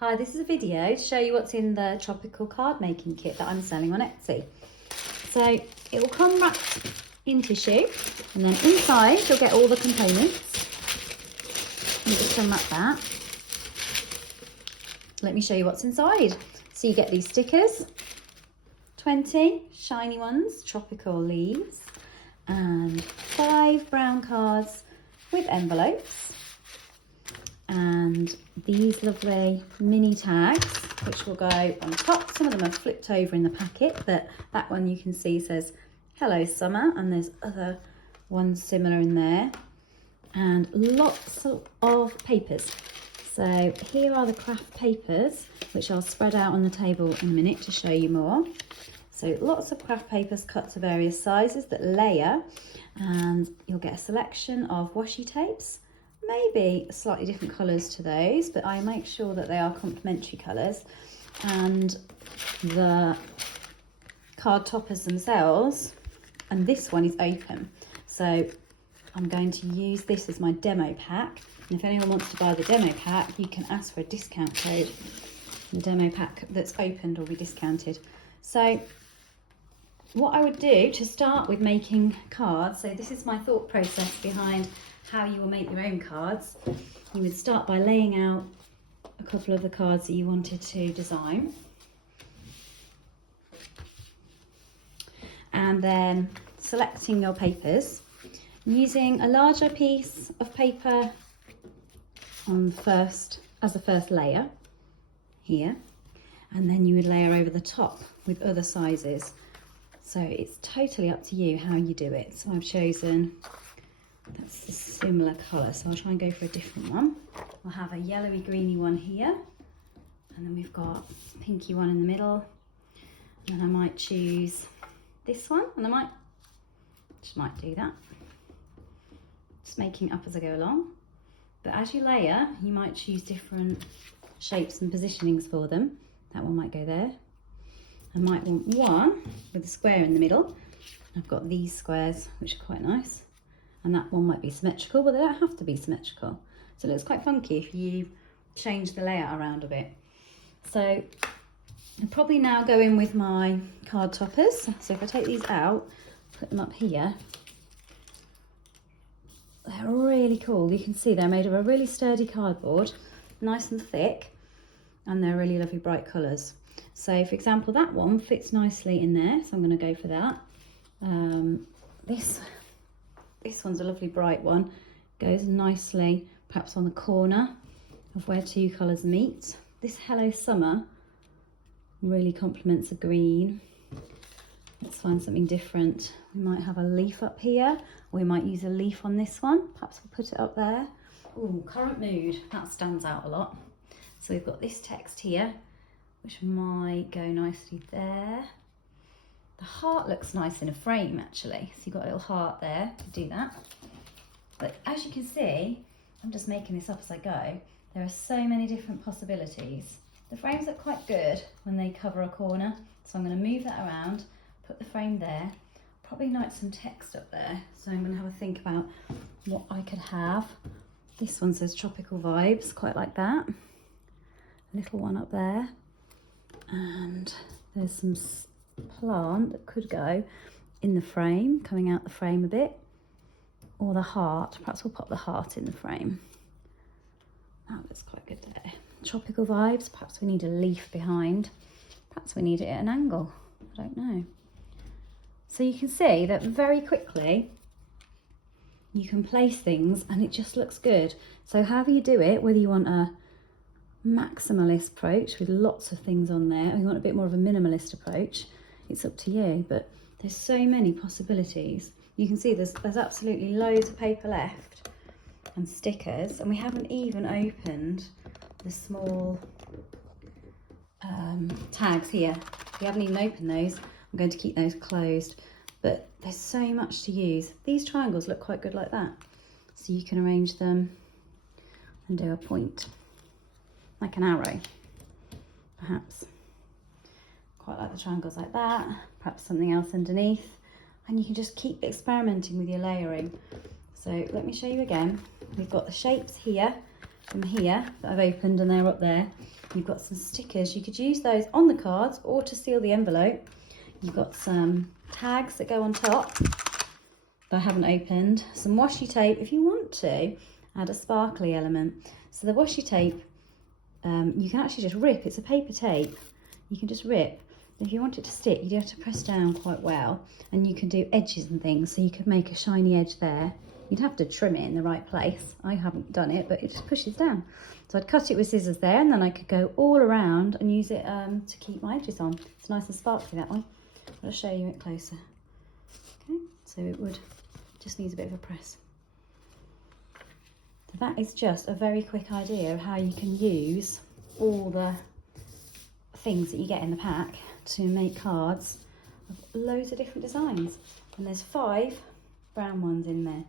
Hi, this is a video to show you what's in the tropical card making kit that I'm selling on Etsy. So it will come wrapped in tissue, and then inside you'll get all the components. You just unwrap that. Let me show you what's inside. So you get these stickers, 20 shiny ones, tropical leaves, and 5 brown cards with envelopes. And these lovely mini tags, which will go on top. Some of them are flipped over in the packet, but that one you can see says Hello Summer, and there's other ones similar in there. And lots of papers. So here are the craft papers, which I'll spread out on the table in a minute to show you more. So lots of craft papers cut to various sizes that layer, and you'll get a selection of washi tapes. Maybe slightly different colours to those, but I make sure that they are complementary colours. And the card toppers themselves, and this one is open. So I'm going to use this as my demo pack. And if anyone wants to buy the demo pack, you can ask for a discount code. The demo pack that's opened will be discounted. So what I would do to start with making cards, so this is my thought process behind how you will make your own cards. You would start by laying out a couple of the cards that you wanted to design, and then selecting your papers, using a larger piece of paper as the first layer here, and then you would layer over the top with other sizes. So it's totally up to you how you do it. So I've chosen, that's a similar colour, so I'll try and go for a different one. We'll have a yellowy greeny one here, and then we've got a pinky one in the middle, and then I might choose this one, and I just might do that. Just making it up as I go along. But as you layer, you might choose different shapes and positionings for them. That one might go there. I might want one with a square in the middle. I've got these squares, which are quite nice. And that one might be symmetrical, but they don't have to be symmetrical. So it looks quite funky if you change the layout around a bit. So I'll probably now go in with my card toppers. So if I take these out, put them up here, they're really cool. You can see they're made of a really sturdy cardboard, nice and thick, and they're really lovely bright colours. So for example, that one fits nicely in there, so I'm going to go for that. This one's a lovely bright one, goes nicely perhaps on the corner of where two colours meet. This Hello Summer really complements the green. Let's find something different. We might have a leaf up here, or we might use a leaf on this one. Perhaps we'll put it up there. Oh, current mood, that stands out a lot. So we've got this text here, which might go nicely there. The heart looks nice in a frame actually, so you've got a little heart there to do that. But as you can see, I'm just making this up as I go. There are so many different possibilities. The frames look quite good when they cover a corner, so I'm going to move that around, put the frame there, probably note some text up there. So I'm going to have a think about what I could have. This one says tropical vibes, quite like that. A little one up there, and there's some plant that could go in the frame, coming out the frame a bit, or the heart. Perhaps we'll pop the heart in the frame. That looks quite good there. Tropical vibes, perhaps we need a leaf behind, perhaps we need it at an angle, I don't know. So you can see that very quickly you can place things and it just looks good. So however you do it, whether you want a maximalist approach with lots of things on there, or you want a bit more of a minimalist approach, it's up to you. But there's so many possibilities. You can see there's absolutely loads of paper left and stickers, and we haven't even opened the small tags here. We haven't even opened those. I'm going to keep those closed, but there's so much to use. These triangles look quite good like that, so you can arrange them and do a point like an arrow, perhaps. Quite like the triangles like that, perhaps something else underneath, and you can just keep experimenting with your layering. So let me show you again. We've got the shapes here from here that I've opened, and they're up there. You've got some stickers. You could use those on the cards or to seal the envelope. You've got some tags that go on top that I haven't opened. Some washi tape if you want to add a sparkly element. So the washi tape, you can actually just rip. It's a paper tape. You can just rip. If you want it to stick, you do have to press down quite well, and you can do edges and things. So you could make a shiny edge there. You'd have to trim it in the right place. I haven't done it, but it just pushes down. So I'd cut it with scissors there, and then I could go all around and use it to keep my edges on. It's nice and sparkly, that one. I'll show you it closer. Okay, so it would just needs a bit of a press. So that is just a very quick idea of how you can use all the things that you get in the pack to make cards of loads of different designs. And there's 5 brown ones in there.